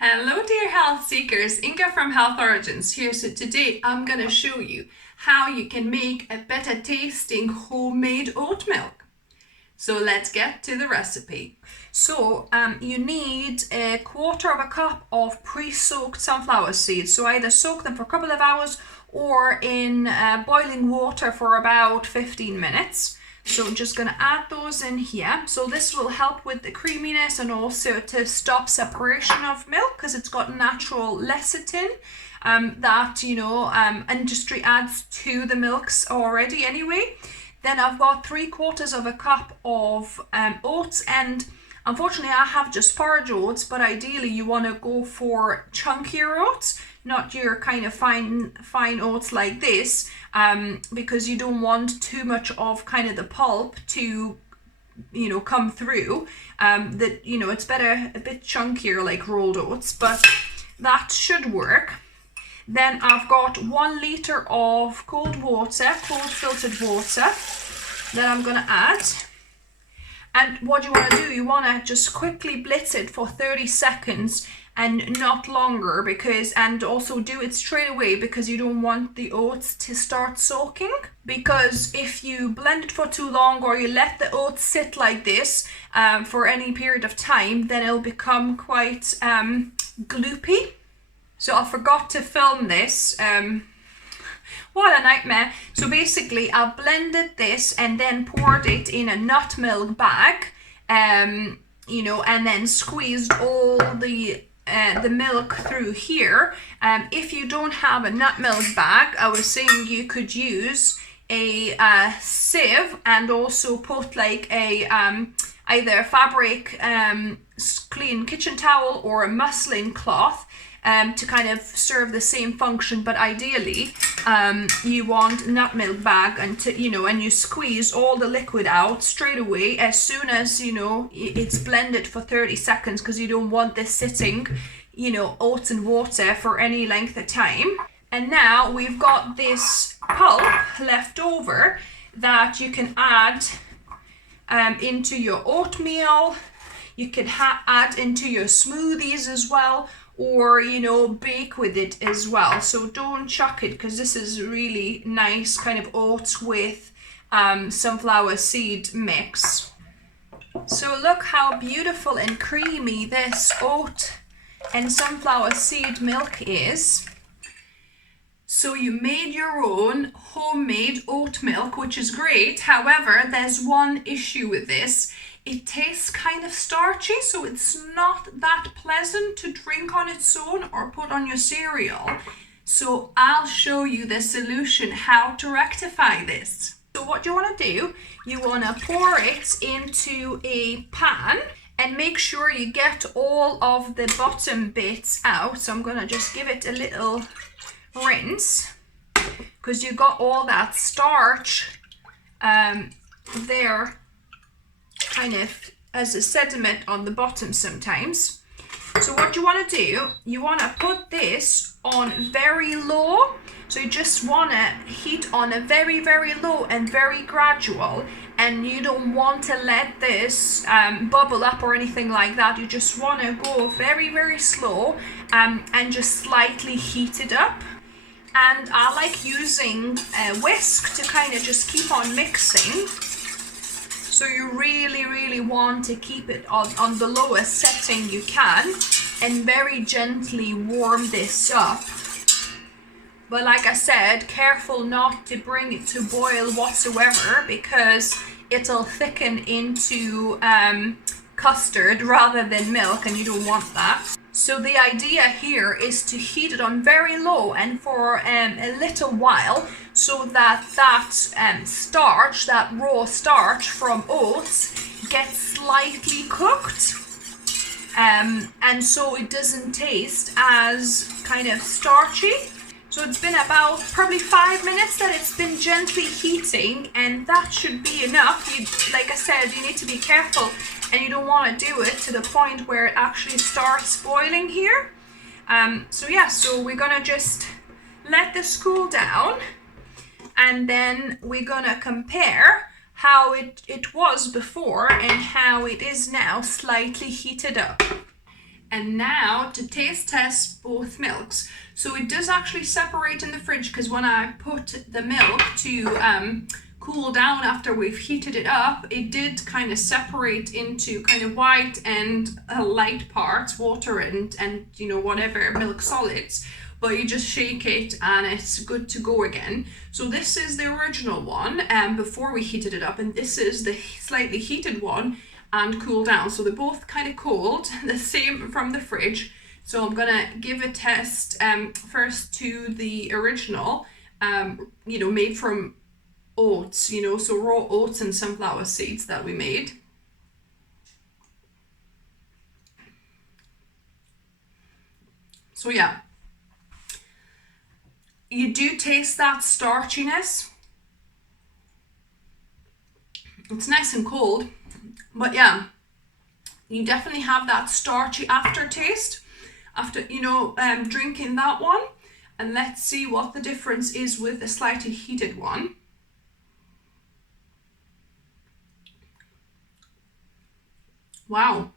Hello dear health seekers, Inga from Health Origins here. So today I'm going to show you how you can make a better tasting homemade oat milk. So let's get to the recipe. So you need 1/4 cup of pre-soaked sunflower seeds. So either soak them for a couple of hours or in boiling water for about 15 minutes. So I'm just going to add those in here. So this will help with the creaminess and also to stop separation of milk because it's got natural lecithin that, industry adds to the milks already anyway. Then I've got 3/4 cup of oats, and unfortunately I have just porridge oats, but ideally you want to go for chunkier oats, not your kind of fine oats like this, because you don't want too much of kind of the pulp to come through. It's better a bit chunkier like rolled oats, but that should work. Then I've got 1 litre of cold filtered water that I'm going to add. And what you want to do, you want to just quickly blitz it for 30 seconds and not longer, and also do it straight away because you don't want the oats to start soaking. Because if you blend it for too long or you let the oats sit like this for any period of time, then it'll become quite gloopy. So I forgot to film this. What a nightmare. So basically I've blended this and then poured it in a nut milk bag, and then squeezed all the milk through here. If you don't have a nut milk bag, I was saying you could use a sieve and also put like a either a fabric clean kitchen towel or a muslin cloth to kind of serve the same function, but ideally you want nut milk bag and you squeeze all the liquid out straight away as soon as it's blended for 30 seconds, because you don't want this sitting oats and water for any length of time. And now we've got this pulp left over that you can add into your oatmeal. You can add into your smoothies as well, or bake with it as well. So don't chuck it, because this is really nice kind of oats with sunflower seed mix. So look how beautiful and creamy this oat and sunflower seed milk is. So you made your own homemade oat milk, which is great. However, there's one issue with this. It tastes kind of starchy, so it's not that pleasant to drink on its own or put on your cereal. So I'll show you the solution, how to rectify this. So what you want to do, you want to pour it into a pan and make sure you get all of the bottom bits out. So I'm going to just give it a little rinse, because you got all that starch there kind of as a sediment on the bottom sometimes. So what you want to do, you want to put this on very low. So you just want to heat on a very, very low and very gradual, and you don't want to let this bubble up or anything like that. You just want to go very, very slow and just slightly heat it up. And I like using a whisk to kind of just keep on mixing. So you really, really want to keep it on the lowest setting you can and very gently warm this up. But like I said, careful not to bring it to boil whatsoever, because it'll thicken into custard rather than milk, and you don't want that. So the idea here is to heat it on very low and for a little while, so that starch, that raw starch from oats, gets slightly cooked, and so it doesn't taste as kind of starchy. So it's been about probably 5 minutes that it's been gently heating, and that should be enough. Like I said, you need to be careful, and you don't want to do it to the point where it actually starts boiling here. So we're gonna just let this cool down, and then we're gonna compare how it was before and how it is now, slightly heated up. And now to taste test both milks. So it does actually separate in the fridge, because when I put the milk to cool down after we've heated it up, it did kind of separate into kind of white and light parts, water and you know, whatever milk solids. But you just shake it and it's good to go again. So this is the original one before we heated it up, and this is the slightly heated one and cool down. So they're both kind of cold, the same from the fridge. So I'm gonna give a test first to the original, you know, made from oats, you know, so raw oats and sunflower seeds that we made. So yeah, you do taste that starchiness. It's nice and cold, but yeah, you definitely have that starchy aftertaste after, you know, drinking that one. And let's see what the difference is with the slightly heated one. Wow.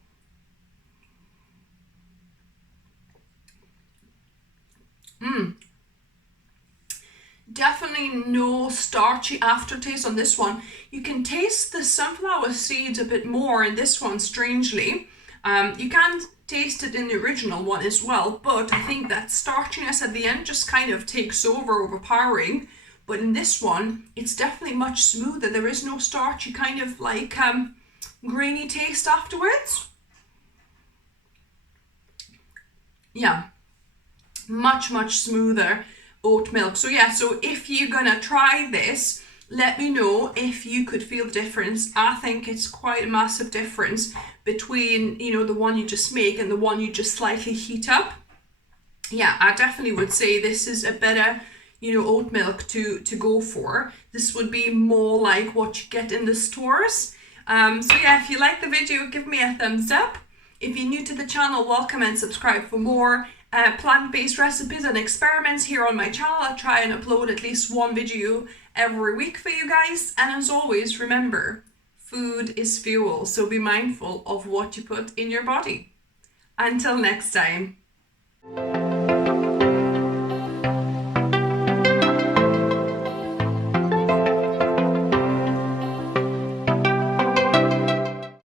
Definitely no starchy aftertaste on this one. You can taste the sunflower seeds a bit more in this one, strangely. You can taste it in the original one as well, but I think that starchiness at the end just kind of takes over, overpowering. But in this one, it's definitely much smoother. There is no starchy kind of like grainy taste afterwards. Yeah, much smoother oat milk. So yeah, so if you're gonna try this, let me know if you could feel the difference. I think it's quite a massive difference between, you know, the one you just make and the one you just slightly heat up. Yeah, I definitely would say this is a better, you know, oat milk to go for. This would be more like what you get in the stores. So yeah, if you like the video, give me a thumbs up. If you're new to the channel, welcome and subscribe for more plant-based recipes and experiments here on my channel. I try and upload at least one video every week for you guys. And as always, remember, food is fuel, so be mindful of what you put in your body. Until next time.